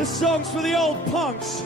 This song's for the old punks.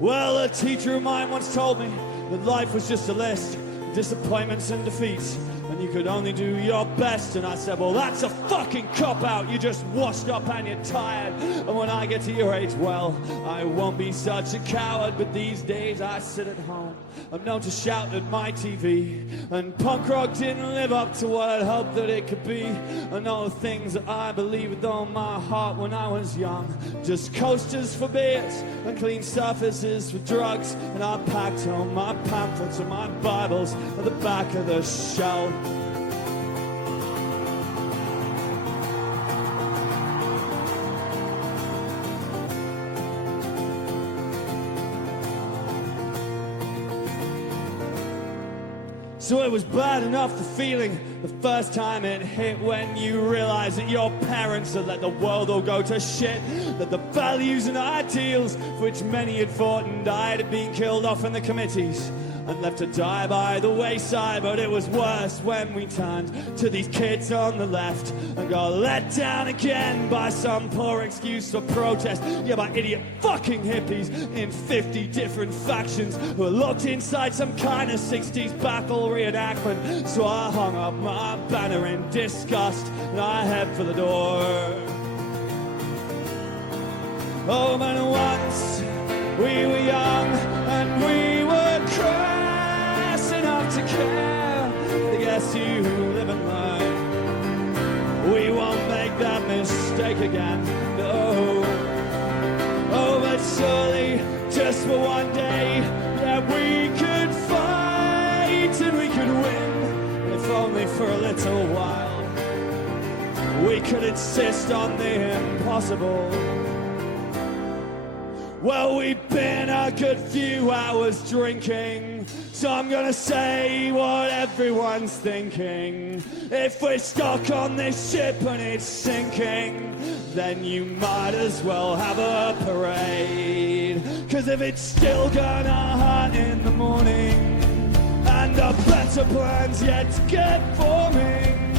Well, a teacher of mine once told me that life was just a list of disappointments and defeats, and you could only do your best. And I said, well, that's a fucking cop-out. You're just washed up and you're tired. And when I get to your age, well, I won't be such a coward. But these days I sit at home, I'm known to shout at my TV, and punk rock didn't live up to what I'd hoped that it could be. And all the things that I believed with all my heart when I was young, just coasters for beers and clean surfaces for drugs. And I packed home my pamphlets and my Bibles at the back of the shelf. So it was bad enough, the feeling, the first time it hit, when you realize that your parents had let the world all go to shit, that the values and ideals for which many had fought and died had been killed off in the committees and left to die by the wayside. But it was worse when we turned to these kids on the left and got let down again by some poor excuse for protest. Yeah, by idiot fucking hippies in 50 different factions who are locked inside some kind of 60s battle reenactment. So I hung up my banner in disgust and I head for the door. Oh, but once we were young and we were crass enough to care. I guess you live and learn. We won't make that mistake again, no. Oh, but surely just for one day, yeah, we could fight and we could win, if only for a little while. We could insist on the impossible. Well, we've been a good few hours drinking, so I'm gonna say what everyone's thinking. If we're stuck on this ship and it's sinking, then you might as well have a parade. 'Cause if it's still gonna hurt in the morning and a better plan's yet to get forming,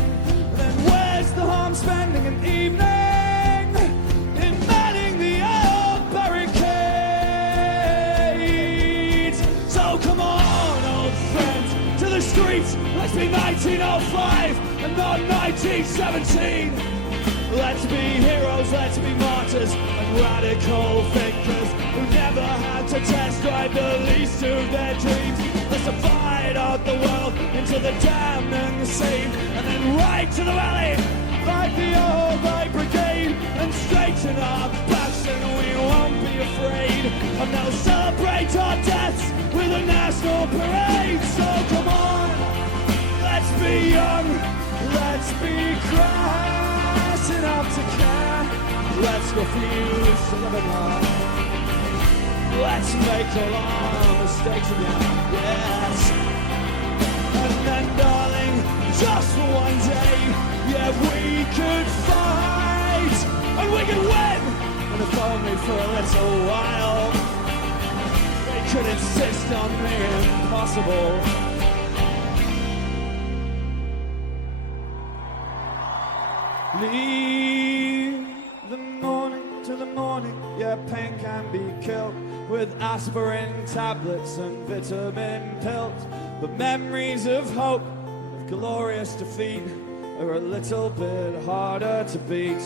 then where's the harm spending an evening streets? Let's be 1905 and not 1917. Let's be heroes, let's be martyrs and radical thinkers who never had to test drive the least of their dreams. Let's divide up the world into the damned and the sane, and then right to the rally like the old light brigade, and straighten our backs and we won't be afraid. And now celebrate our deaths with a national parade. So come on, let's be young, let's be crass enough to care. Let's refuse to live in love. Let's make all our mistakes again, yes. And then darling, just for one day, yeah, we could fight and we could win, and if only for a little while. We could insist on the impossible. Leave the morning to the morning, yeah, pain can be killed with aspirin tablets and vitamin pills. But memories of hope, of glorious defeat, are a little bit harder to beat.